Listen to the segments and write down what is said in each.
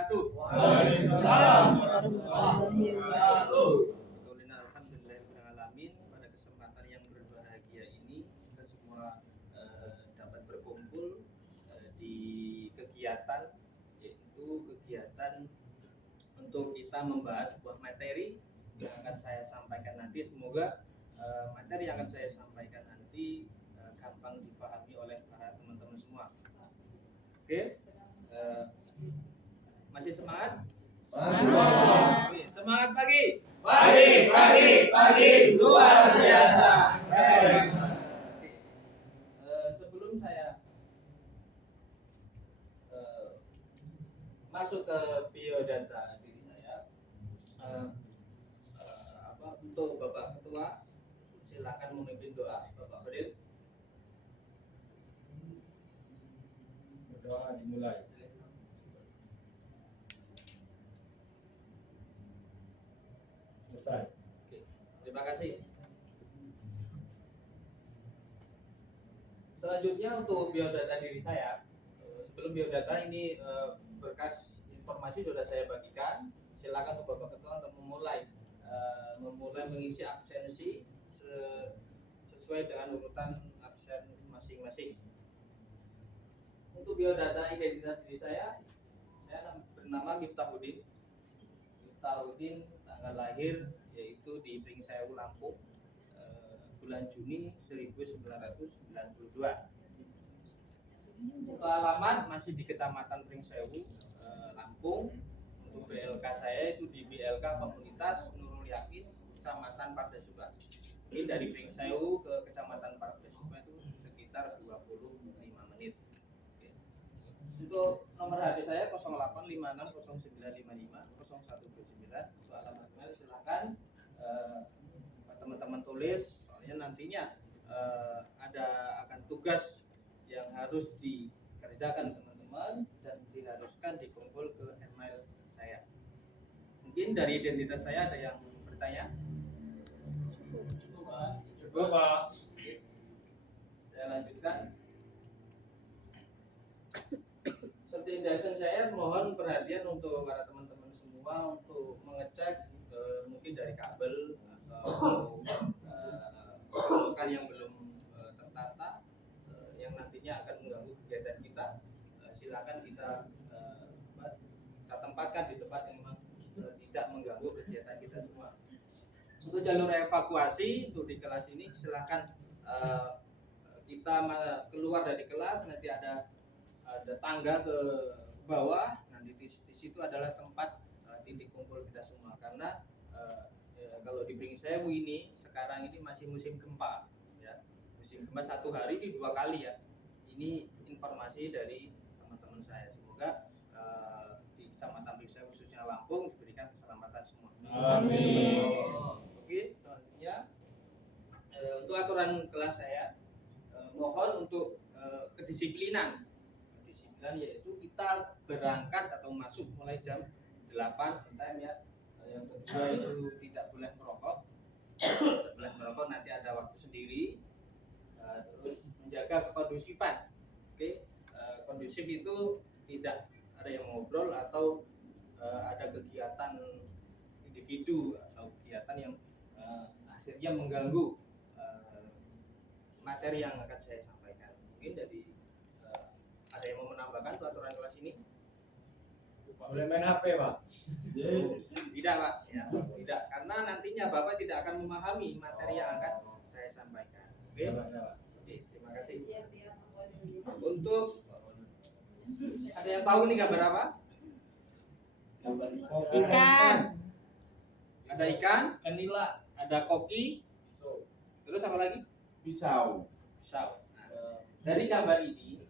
wabarakatuh. Waalaikumsalam warahmatullahi wabarakatuh. Alhamdulillahirrahmanirrahim. Pada kesempatan yang berbahagia ini kita semua dapat berkumpul di kegiatan, yaitu kegiatan untuk kita membahas sebuah materi yang akan saya sampaikan nanti. Semoga materi yang akan saya sampaikan nanti gampang dipahami oleh para teman-teman semua. Oke, masih semangat? Semangat. Oke, semangat pagi. Pagi luar biasa. Oke. Sebelum saya masuk ke biodata diri saya, untuk Bapak Ketua, silakan memimpin doa, Bapak Fadil. Doa dimulai. Selesai. Oke, terima kasih. Selanjutnya untuk biodata diri saya. Sebelum biodata ini berkas informasi sudah saya bagikan. Silakan untuk Bapak Ketua untuk memulai mengisi absensi sesuai dengan urutan absen masing-masing. Untuk biodata identitas diri saya bernama Miftahuddin. Miftahuddin, tanggal lahir yaitu di Pringsewu, Lampung, bulan Juni 1992. Untuk alamat masih di Kecamatan Pringsewu, Lampung. Untuk BLK saya itu di BLK Komunitas Nurul Yakin, Kecamatan Pardasuba. Ini dari Pringsewu ke Kecamatan Pardasuba itu sekitar 25 menit. Oke. Untuk nomor HP saya 085609550129. Untuk alamatnya silakan teman-teman tulis, soalnya nantinya akan tugas yang harus dikerjakan teman-teman dan diharuskan dikumpul ke email saya. Mungkin dari identitas saya ada yang bertanya? Cukup, Pak. Saya lanjutkan. Seperti indikasi saya, mohon perhatian untuk para teman-teman semua untuk mengecek mungkin dari kabel atau colokan yang belum tertata, yang nantinya akan mengganggu kegiatan kita. Silakan kita tempatkan di tempat yang memang tidak mengganggu kegiatan kita semua. Untuk jalur evakuasi untuk di kelas ini silakan kita keluar dari kelas, nanti ada tangga ke bawah. Nanti di situ adalah tempat titik kumpul kita semua, karena kalau di Pringsewu ini sekarang ini masih musim gempa, ya. Musim gempa satu hari ini 2 kali, ya. Ini informasi dari teman-teman saya. Semoga di Kecamatan Pringsewu khususnya Lampung diberikan keselamatan semua. Amin. Oke, selanjutnya untuk aturan kelas saya, mohon untuk kedisiplinan, yaitu kita berangkat atau masuk mulai jam 8 on time, ya. Yang kedua itu tidak boleh merokok. Tidak boleh merokok, nanti ada waktu sendiri. Terus menjaga kekondusifan. Oke, kondusif itu tidak ada yang ngobrol atau ada kegiatan individu atau kegiatan yang akhirnya mengganggu materi yang akan saya sampaikan. Mungkin dari ada yang mau menambahkan untuk aturan kelas ini? Boleh main HP, Pak? Tidak, Pak. Ya, tidak. Karena nantinya Bapak tidak akan memahami materi yang akan saya sampaikan. Oke? Oke, terima kasih. Untuk ada yang tahu ini gambar apa? Ikan. Ada ikan, Kanila. ada koki, terus apa lagi? Pisau. Pisau. Nah, dari gambar ini,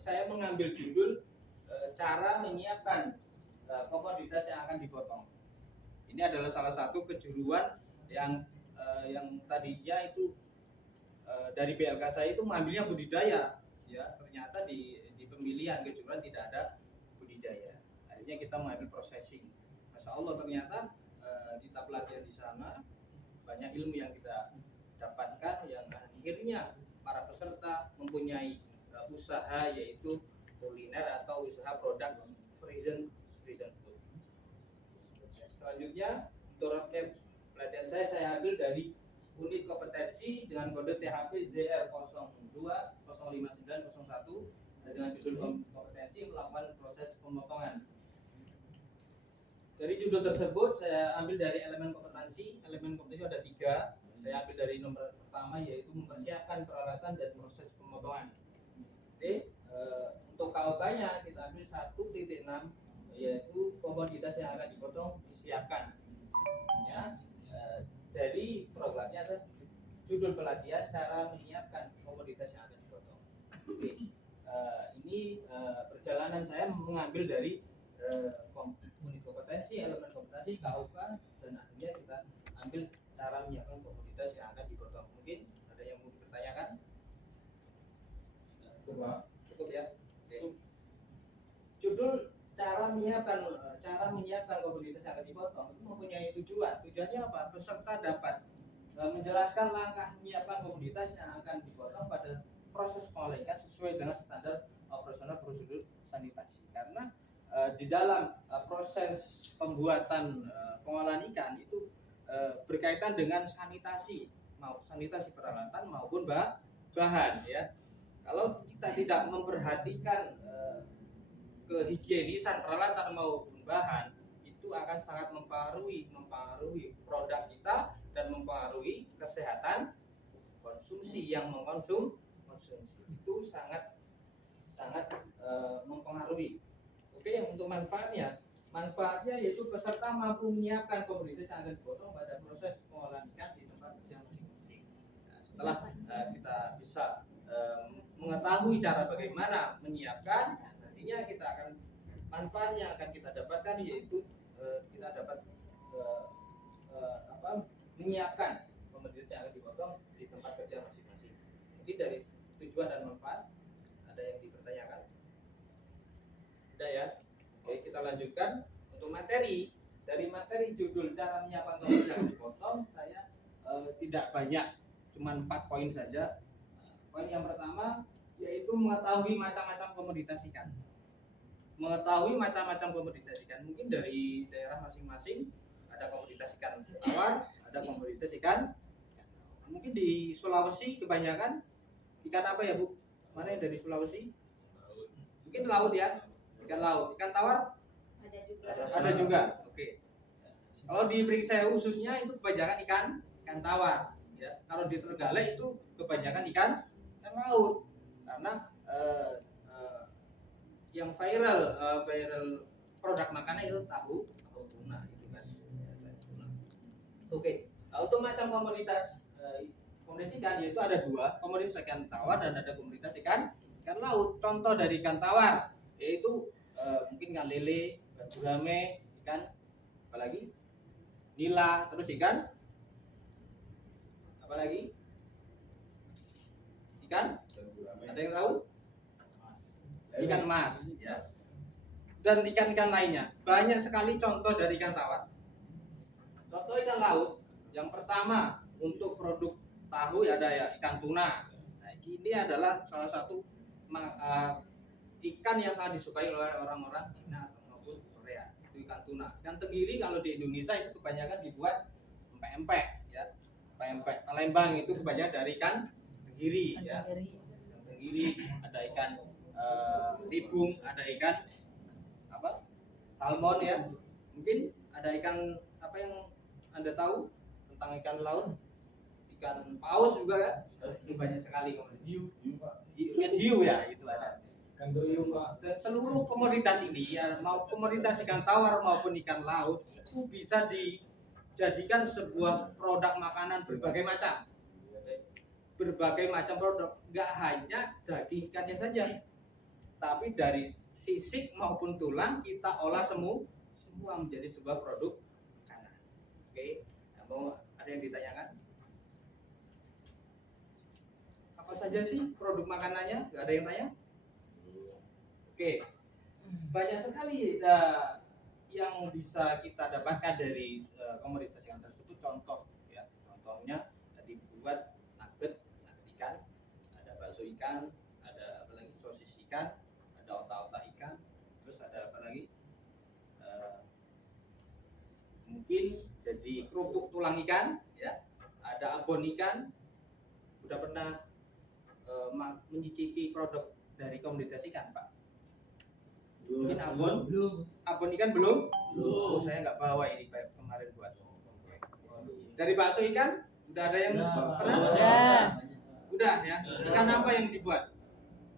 saya mengambil judul cara menyiapkan komoditas yang akan dipotong. Ini adalah salah satu kejuruan yang tadinya itu dari BLK saya itu mengambilnya budidaya, ya. Ternyata di pemilihan kejuruan tidak ada budidaya. Akhirnya kita mengambil processing. Masya Allah, ternyata kita pelatihan di sana banyak ilmu yang kita dapatkan, yang akhirnya para peserta mempunyai usaha, yaitu kuliner atau usaha produk frozen Selanjutnya untuk roadmap pelatihan saya ambil dari unit kompetensi dengan kode THP ZR02-05901 dengan judul kompetensi melakukan proses pemotongan. Dari judul tersebut saya ambil dari elemen kompetensi. Elemen kompetensi ada 3. Saya ambil dari nomor pertama yaitu mempersiapkan peralatan dan proses pemotongan. Oke, untuk KOK-nya kita ambil 1.6 yaitu komoditas yang akan dipotong disiapkan. Ya, dari programnya ada judul pelatihan cara menyiapkan komoditas yang akan dipotong. Oke, ini perjalanan saya mengambil dari unit kompetensi, elemen kompetensi, KOK, dan akhirnya kita ambil cara menyiapkan komoditas yang akan dipotong. Mungkin ada yang mau dipertanyakan? Cukup ya. Oke. Judul cara menyiapkan komoditas yang akan dipotong itu mempunyai tujuan. Tujuannya apa? Peserta dapat menjelaskan langkah menyiapkan komoditas yang akan dipotong pada proses pengolahan sesuai dengan standar operasional prosedur sanitasi. Karena di dalam proses pembuatan pengolahan ikan itu berkaitan dengan sanitasi peralatan maupun bahan ya. Kalau kita tidak memperhatikan kehigienisan peralatan maupun bahan, itu akan sangat mempengaruhi produk kita dan mempengaruhi kesehatan konsumsi yang mengkonsumsi itu sangat mempengaruhi. Oke, untuk manfaatnya yaitu peserta mampu menyiapkan komoditas yang akan dipotong pada proses pengolahan ikan di tempat kerja masing-masing. Nah, setelah kita bisa mengetahui cara bagaimana menyiapkan, nantinya kita akan manfaat yang akan kita dapatkan yaitu kita dapat menyiapkan komoditas yang akan dipotong di tempat kerja masing-masing. Mungkin dari tujuan dan manfaat ada yang dipertanyakan? Tidak ya? Oke, kita lanjutkan untuk materi. Dari materi judul cara menyiapkan komoditas yang dipotong, saya tidak banyak, cuma 4 poin saja. Poin yang pertama yaitu mengetahui macam-macam komoditas ikan. Mengetahui macam-macam komoditas ikan. Mungkin dari daerah masing-masing ada komoditas ikan tawar, ada komoditas ikan. Mungkin di Sulawesi kebanyakan ikan apa ya Bu? Mana yang dari Sulawesi? Mungkin laut ya, ikan laut. Ikan tawar? Ada juga. Oke. Kalau di Pringseu khususnya itu kebanyakan ikan tawar. Ya. Kalau di Trenggalek itu kebanyakan ikan laut. Karena yang viral produk makanan itu tahu tuna itu kan. Oke. Untuk macam komoditas ikan yaitu ada 2, komoditas ikan tawar dan ada komoditas ikan laut. Contoh dari ikan tawar yaitu mungkin ikan lele, ikan gurame, ikan apa lagi? Nila, terus ikan apa lagi? Ikan? Ada yang tahu? Ikan emas ya. Dan ikan-ikan lainnya. Banyak sekali contoh dari ikan tawar. Contoh ikan laut, yang pertama untuk produk tahu ada ya ikan tuna. Nah, ini adalah salah satu ikan yang sangat disukai oleh orang-orang Cina maupun Korea. Itu ikan tuna. Ikan tenggiri kalau di Indonesia itu kebanyakan dibuat empek-empek ya. Empek-empek. Palembang itu kebanyakan dari ikan tenggiri ya. Tenggiri, ada ikan libung, ada ikan apa? Salmon ya. Mungkin ada ikan apa yang Anda tahu tentang ikan laut? Ikan paus juga ya. Ini banyak sekali kemudian ikan hiu ya, itu ada. Ikan duyung dan seluruh komoditas ini ya, mau komoditas ikan tawar maupun ikan laut itu bisa dijadikan sebuah produk makanan berbagai macam. Berbagai macam produk, nggak hanya daging ikannya saja, tapi dari sisik maupun tulang kita olah semua menjadi sebuah produk makanan. Oke, nah, mau ada yang ditanyakan? Apa saja sih produk makanannya? Nggak ada yang tanya? Oke, banyak sekali yang bisa kita dapatkan dari komoditas ikan tersebut. Contoh ya, contohnya tadi buat nugget ikan, ada bakso ikan, ada apa lagi sosis ikan, ada otak-otak ikan, terus ada apa lagi? bikin jadi kerupuk tulang ikan, ya. Ada abon ikan. Udah pernah mencicipi produk dari komoditas ikan, Pak? Mungkin abon ikan belum? Oh, saya nggak bawa ini Pak, kemarin buat. Dari bakso ikan udah ada yang pernah? Udah. Udah ya. Ikan apa yang dibuat?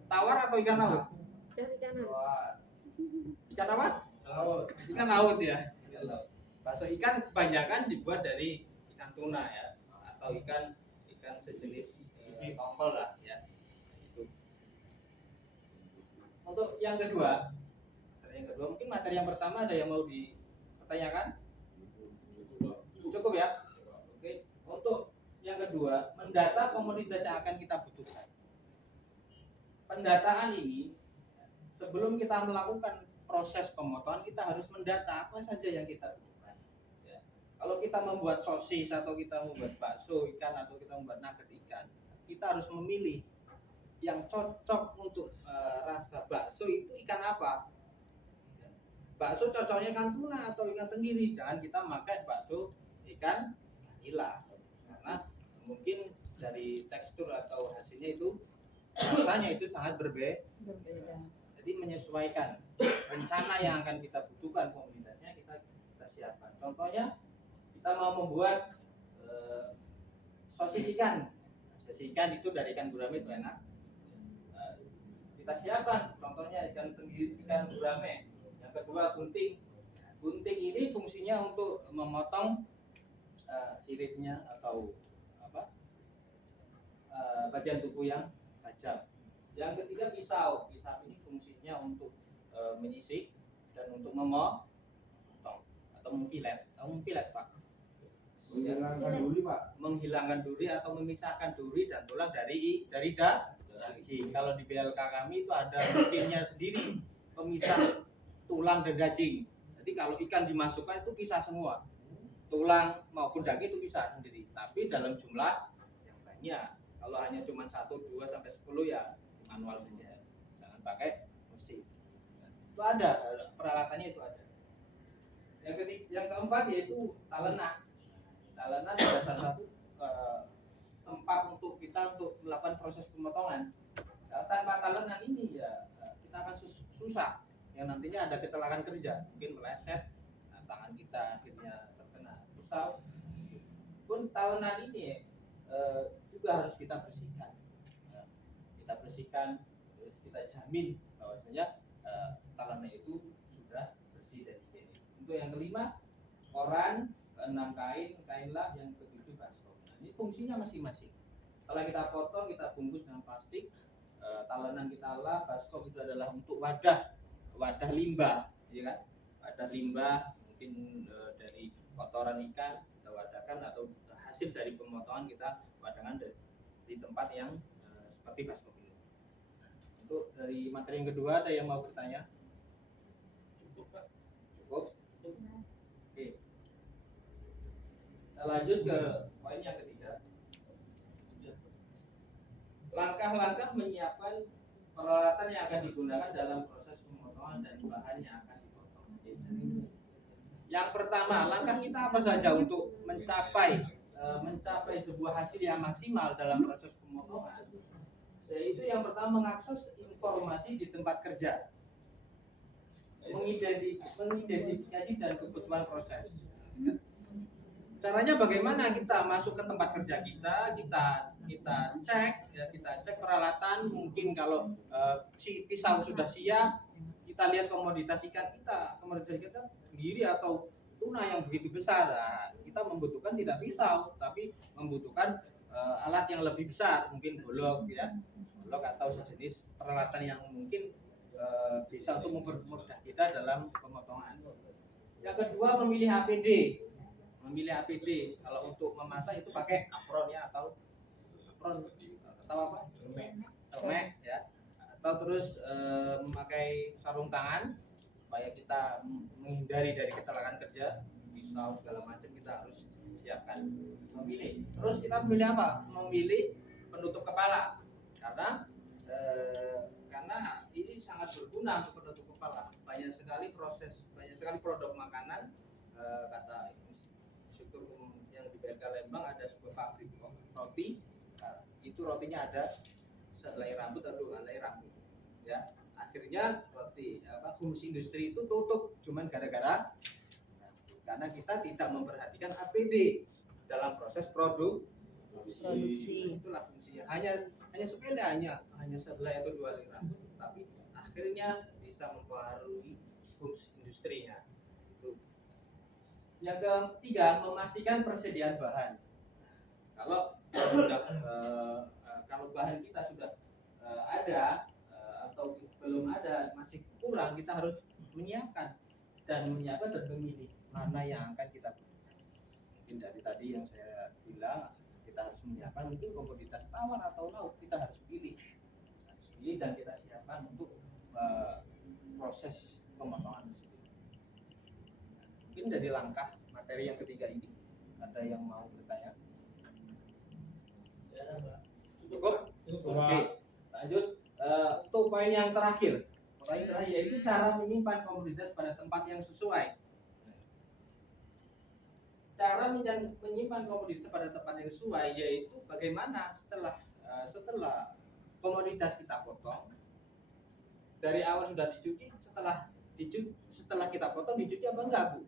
Tawar atau ikan laut? Ikan-ikanan. Wah. Ikan apa? Laut. Ikan laut ya. Ikan laut. Bakso ikan kebanyakan dibuat dari ikan tuna ya, atau ikan sejenis tongkol lah ya. Itu. Untuk yang kedua, mungkin materi yang pertama ada yang mau dipertanyakan? Cukup ya? Oke. Untuk yang kedua, mendata komoditas yang akan kita butuhkan. Pendataan ini, sebelum kita melakukan proses pemotongan, kita harus mendata apa saja yang kita butuhkan. Ya. Kalau kita membuat sosis atau kita membuat bakso ikan atau kita membuat nugget ikan, kita harus memilih yang cocok untuk rasa bakso itu ikan apa. Bakso cocoknya ikan tuna atau ikan tenggiri, jangan kita pakai bakso ikan nila, karena mungkin dari tekstur atau hasilnya itu rasanya itu sangat berbeda. Jadi menyesuaikan rencana yang akan kita butuhkan komoditasnya kita siapkan. Contohnya kita mau membuat sosis ikan. Sosis ikan itu dari ikan gurame itu enak. Kita siapkan contohnya ikan tenggiri, ikan gurame. Yang kedua gunting. Gunting ini fungsinya untuk memotong siripnya atau bagian tubuh yang tajam. Yang ketiga pisau. Pisau ini fungsinya untuk menyisik dan untuk memotong atau memfilet. Memfilet Pak. Menghilangkan duri, Pak. Menghilangkan duri atau memisahkan duri dan tulang dari daging. Kalau di BLK kami itu ada mesinnya sendiri pemisah tulang dan daging. Jadi kalau ikan dimasukkan itu pisah semua. Tulang maupun daging itu pisah sendiri. Tapi dalam jumlah yang banyak. Kalau hanya cuma 1, 2 sampai 10 ya manual saja. Jangan pakai mesin. Itu ada peralatannya itu ada. Yang keempat yaitu talenan. Talenan adalah salah satu tempat untuk kita untuk melakukan proses pemotongan. Tanpa talenan ini ya kita akan susah. Yang nantinya ada kecelakaan kerja, mungkin meleset, tangan kita akhirnya terkena pisau. Pun talenan ini juga harus kita bersihkan. Kita bersihkan, terus kita jamin bahwasanya talenan itu sudah bersih dan higienis. Untuk yang kelima, koran, keenam kain lap, yang ketujuh baskom. Nah, ini fungsinya masing-masing. Setelah kita potong, kita bungkus dengan plastik. Talenan kita lap, baskom itu adalah untuk wadah limbah, ya kan? Wadah limbah mungkin dari kotoran ikan kita wadahkan atau hasil dari pemotongan kita wadahkan di tempat yang seperti baskom ini. Untuk dari materi yang kedua ada yang mau bertanya? Cukup Pak? Cukup? Oke. Kita lanjut ke poin yang ketiga. Langkah-langkah menyiapkan peralatan yang akan digunakan dalam proses pemotongan dan bahan yang akan dipotong. Yang pertama, langkah kita apa saja untuk mencapai sebuah hasil yang maksimal dalam proses pemotongan? Yaitu yang pertama mengakses informasi di tempat kerja, mengidentifikasi dan kebutuhan proses. Caranya bagaimana kita masuk ke tempat kerja kita cek peralatan. Mungkin kalau pisau sudah siap, kita lihat komoditas ikan kita sendiri atau tuna yang begitu besar. Nah, kita membutuhkan tidak pisau, tapi membutuhkan alat yang lebih besar, mungkin golok atau sejenis peralatan yang mungkin bisa untuk mempermudah kita dalam pemotongan. Yang kedua, memilih APD. Kalau untuk memasak itu pakai apron ya, atau apa? Celemek ya. Atau terus memakai sarung tangan supaya kita menghindari dari kecelakaan kerja, pisau segala macam kita harus siapkan. Memilih. Terus kita memilih apa? Memilih penutup kepala. Karena ini sangat berguna untuk penutup kepala. Banyak sekali produk makanan kata struktur yang di BLK Lembang ada sebuah pabrik roti. Nah, itu rotinya ada sehelai rambut atau 2 helai rambut. Ya, akhirnya roti humus industri itu tutup cuman gara-gara karena kita tidak memperhatikan APD dalam proses produksi. Itulah fungsinya. Hanya sepele, hanya sehelai atau 2 helai rambut, tapi akhirnya bisa mempengaruhi humus industrinya. Itu. Yang ketiga, memastikan persediaan bahan. Kalau kalau bahan kita sudah ada atau belum ada, masih kurang, kita harus menyiapkan dan memilih mana yang akan kita gunakan. Mungkin dari tadi yang saya bilang, kita harus menyiapkan mungkin komoditas tawar atau lauk, kita harus pilih dan kita siapkan untuk proses pemotongan tersebut. Mungkin dari langkah materi yang ketiga ini, ada yang mau bertanya? Cukup? Oke, lanjut. Untuk poin yang terakhir, yaitu cara menyimpan komoditas pada tempat yang sesuai. Cara menyimpan komoditas pada tempat yang sesuai yaitu bagaimana setelah komoditas kita potong, dari awal sudah dicuci, setelah kita potong dicuci apa enggak, Bu?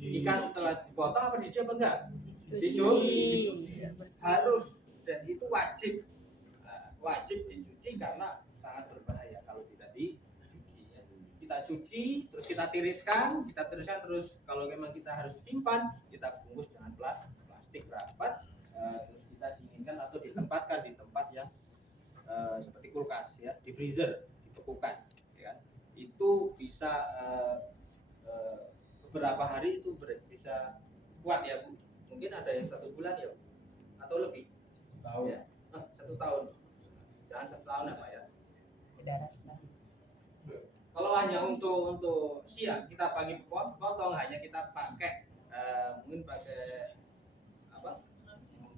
Ikan setelah dipotong apa dicuci apa enggak? Dicuci. Harus, dan itu wajib dicuci karena sangat berbahaya kalau tidak dicuci. Kita cuci, terus kita tiriskan terus kalau memang kita harus simpan, kita bungkus dengan plastik rapat, terus kita dinginkan atau ditempatkan di tempat yang seperti kulkas ya, di freezer, dibekukan ya. Itu bisa beberapa hari itu bisa kuat ya, Bu. Mungkin ada yang 1 bulan ya, Bu, atau lebih. Ya. 1 tahun. Jangan 1 tahun ya, Pak ya. Tidak rasa. Kalau hanya untuk siang kita pagi potong, hanya kita pakai mungkin pakai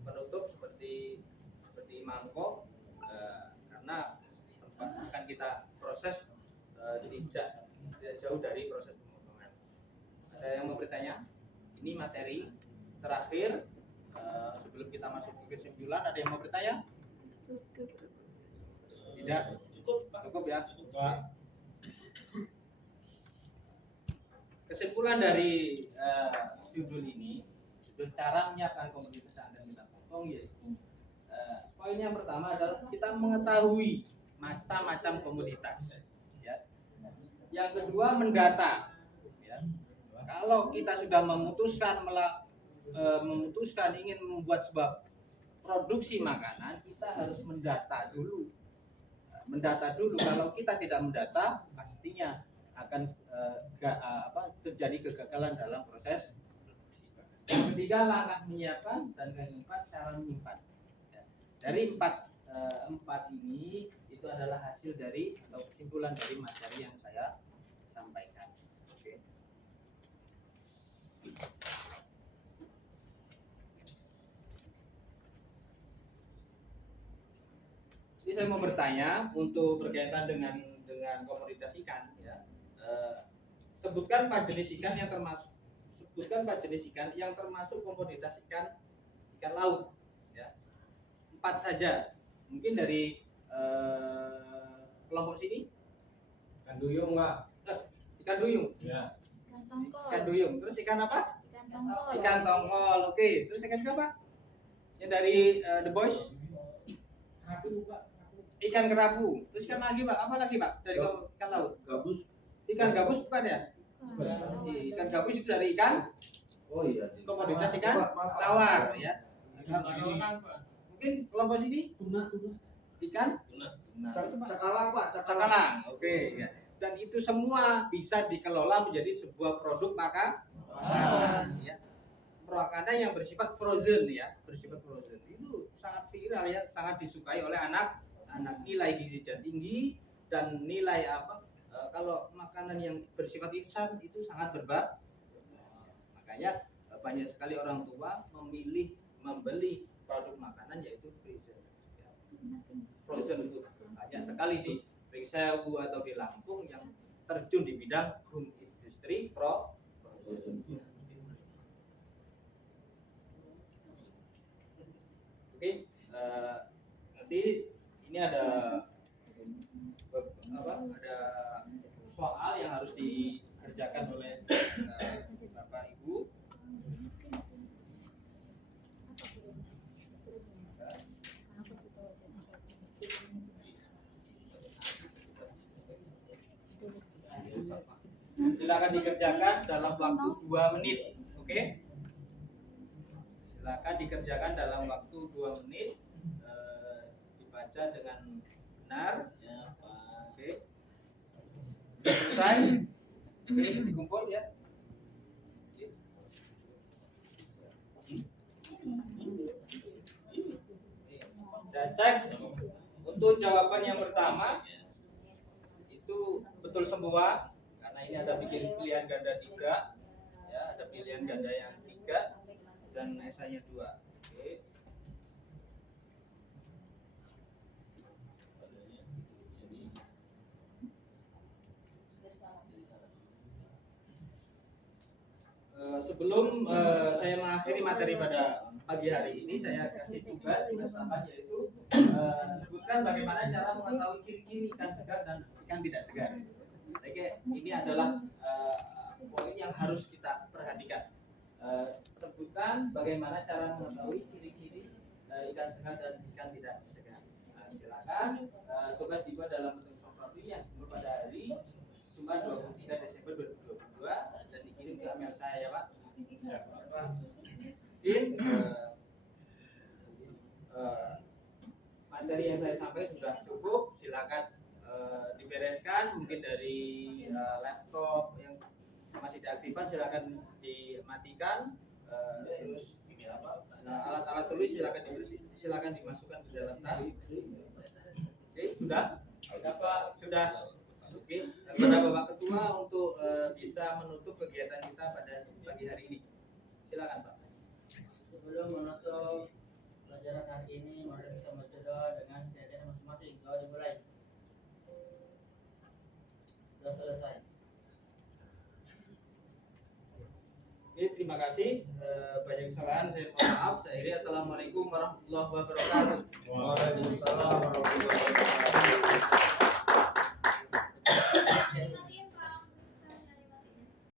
penutup seperti mangkok, karena tempat akan kita proses tidak jauh dari proses pemotongan. Ada yang mau bertanya? Ini materi terakhir sebelum kita masuk ke kesimpulan. Ada yang mau bertanya? Tidak? Cukup ya? Kesimpulan dari judul ini, judul cara menyiapkan komoditas yang akan kita potong, yaitu poin yang pertama adalah kita mengetahui macam-macam komoditas. Ya. Yang kedua, mendata. Ya. Kalau kita sudah memutuskan ingin membuat sebuah produksi makanan, kita harus mendata dulu. Kalau kita tidak mendata, pastinya akan terjadi kegagalan dalam proses produksi. Yang ketiga, langkah menyiapkan, dan yang keempat, cara menyimpan. Ya. Dari empat ini itu adalah hasil dari atau kesimpulan dari materi yang saya sampaikan. Oke. Jadi saya mau bertanya untuk berkaitan dengan komoditas ikan ya. Sebutkan 4 jenis ikan yang termasuk komoditas ikan laut ya. 4 saja. Mungkin dari kelompok sini. Ikan duyung enggak? Ikan duyung. Ya. Ikan duyung. Terus ikan apa? Ikan tongkol. Oke. Terus ikan apa? Yang dari The Boys? Ikan kerapu. Terus ikan lagi, Pak. Apa lagi, Pak? Dari ikan laut. Gabus. Ikan gabus bukan ya? Ikan gabus itu dari ikan. Oh iya. Komoditas ikan tawar ya. Mungkin kelompok sini ikan Cakalang, Pak. cakalang. Oke ya. Dan itu semua bisa dikelola menjadi sebuah produk makanan ya. Makanan yang bersifat frozen ya, itu sangat viral ya, sangat disukai oleh anak nilai gizinya tinggi dan nilai kalau makanan yang bersifat instan itu sangat berbahaya. Makanya banyak sekali orang tua membeli produk makanan yaitu frozen food. Banyak sekali di Pringsewu atau di Lampung yang terjun di bidang home industry frozen food. dikerjakan oleh Bapak Ibu. Silakan dikerjakan dalam waktu 2 menit, oke? Silakan dikerjakan dalam waktu 2 menit, dibaca dengan benar, oke? Selesai, oke, dikumpul ya. Dan cek untuk jawaban yang pertama itu betul semua karena ini ada pilihan ganda 3 ya, ada pilihan ganda yang 3 dan esanya 2. Oke. Sebelum saya mengakhiri materi pada pagi hari ini, saya kasih tugas tambahan yaitu sebutkan bagaimana cara mengetahui ciri-ciri ikan segar dan ikan tidak segar. Jadi ini adalah poin yang harus kita perhatikan. Sebutkan bagaimana cara mengetahui ciri-ciri ikan segar dan ikan tidak segar. Silakan tugas dibuat dalam bentuk fotokopi yang pada hari Jumat 23 Desember 2022 dan dikirim ke email saya ya Pak. Ya, Pak. Materi yang saya sampaikan sudah cukup. Silakan dibereskan mungkin dari laptop yang masih diaktifkan silakan dimatikan, terus alat-alat tulis silakan dimasukkan ke dalam tas. Oke, sudah Pak, sudah. Oke, kepada Bapak Ketua untuk bisa menutup kegiatan kita pada pagi hari ini. Silakan Pak. Sebelum menutup pelajaran hari ini, mari kita berdoa dengan diri masing-masing. Doa dimulai. Sudah selesai. Oke, terima kasih. Banyak kesalahan, saya mohon maaf. Saya akhiri. Assalamualaikum warahmatullahi wabarakatuh. Waalaikumsalam.